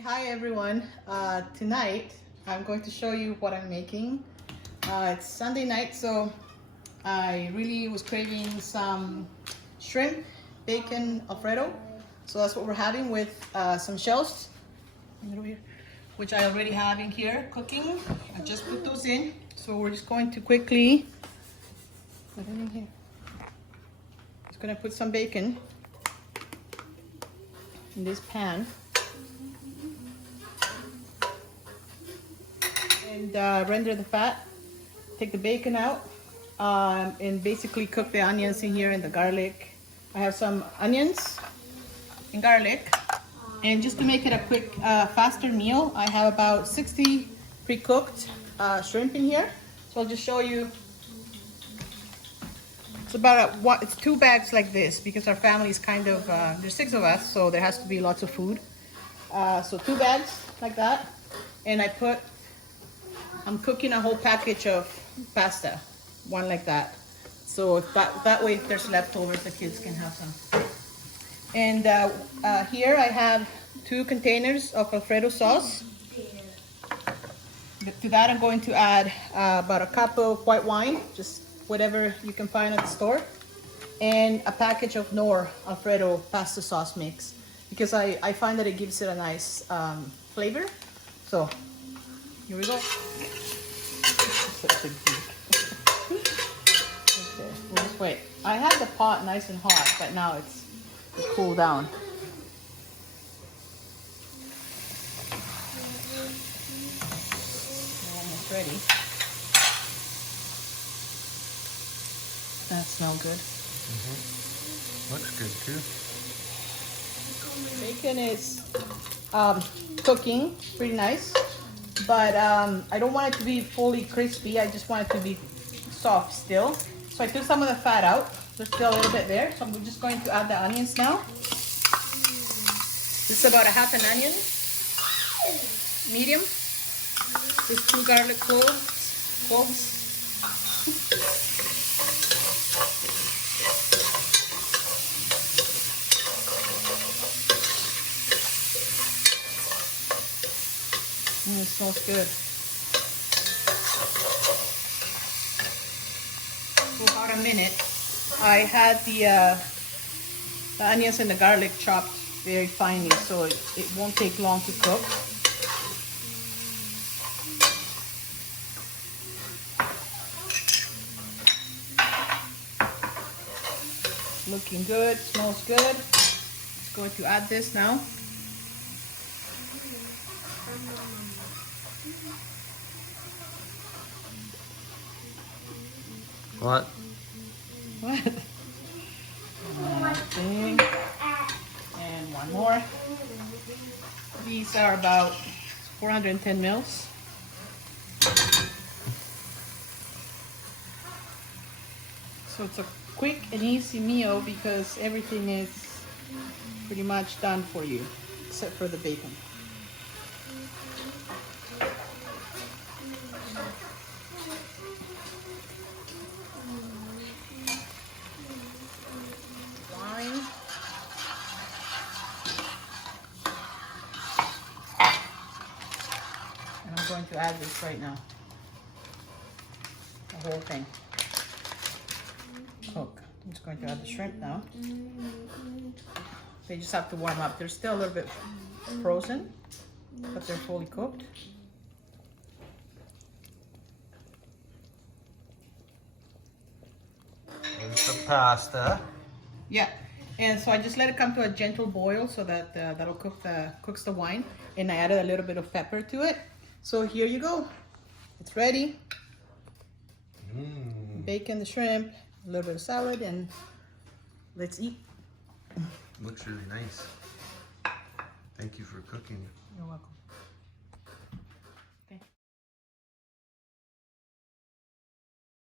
Okay, hi everyone. Tonight I'm going to show you what I'm making. It's Sunday night, so I really was craving some shrimp, bacon, Alfredo. So that's what we're having with some shells, which I already have in here cooking. I just put those in. So we're just going to quickly put it in here. Just gonna put some bacon in this pan. And render the fat, take the bacon out, and basically cook the onions in here and the garlic. I have some onions and garlic. And just to make it a quick, faster meal, I have about 60 pre-cooked shrimp in here. So I'll just show you. It's about it's 2 bags like this because our family is kind of, there's 6 of us, so there has to be lots of food. So 2 bags like that. And I'm cooking a whole package of pasta, one like that. So if that way, if there's leftovers, the kids can have some. And here I have 2 containers of Alfredo sauce. To that I'm going to add about a cup of white wine, just whatever you can find at the store, and a package of Knorr Alfredo pasta sauce mix, because I find that it gives it a nice flavor. So here we go. Okay, we'll just wait. I had the pot nice and hot, but now it's cooled down. Almost ready. That smells good. Looks good too. Bacon is cooking pretty nice, but I don't want it to be fully crispy. I just want it to be soft still. So I took some of the fat out. There's still a little bit there. So I'm just going to add the onions now. This is about a half an onion, medium. There's 2 garlic cloves. It smells good. For about a minute, I had the onions and the garlic chopped very finely, so it won't take long to cook. Looking good, smells good. Just going to add this now. What? What? One thing. And one more. These are about 410 mils. So it's a quick and easy meal because everything is pretty much done for you, except for the bacon. Going to add this right now. The whole thing. Cook. I'm just going to add the shrimp now. They just have to warm up. They're still a little bit frozen, but they're fully cooked. There's the pasta. Yeah, and so I just let it come to a gentle boil so that that'll cooks the wine, and I added a little bit of pepper to it. So here you go. It's ready. Bacon, the shrimp, a little bit of salad, and let's eat. Looks really nice. Thank you for cooking. You're welcome.